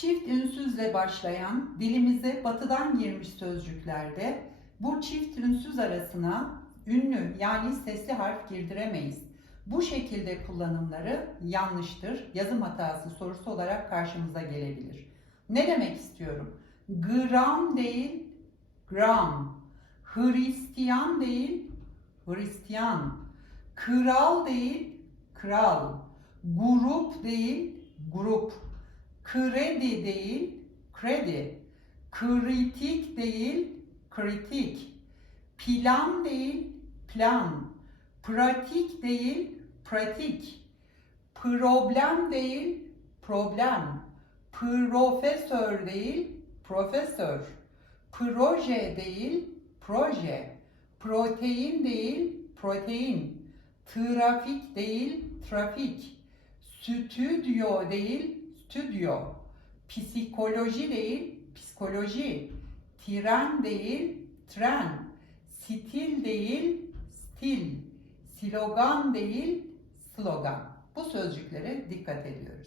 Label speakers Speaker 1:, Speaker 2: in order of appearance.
Speaker 1: Çift ünsüzle başlayan dilimize batıdan girmiş sözcüklerde bu çift ünsüz arasına ünlü yani sesli harf girdiremeyiz. Bu şekilde kullanımları yanlıştır. Yazım hatası sorusu olarak karşımıza gelebilir. Ne demek istiyorum? Gram değil, gram. Hristiyan değil, Hristiyan. Kral değil, kral. Grup değil, grup. Kredi değil, kredi. Kritik değil, kritik. Plan değil, plan. Pratik değil, pratik. Problem değil, problem. Profesör değil, profesör. Proje değil, proje. Protein değil, protein. Trafik değil, trafik. Stüdyo değil, stüdyo. Psikoloji değil, psikoloji. Tren değil, tren. Stil değil, stil. Slogan değil, slogan. Bu sözcüklere dikkat ediyoruz.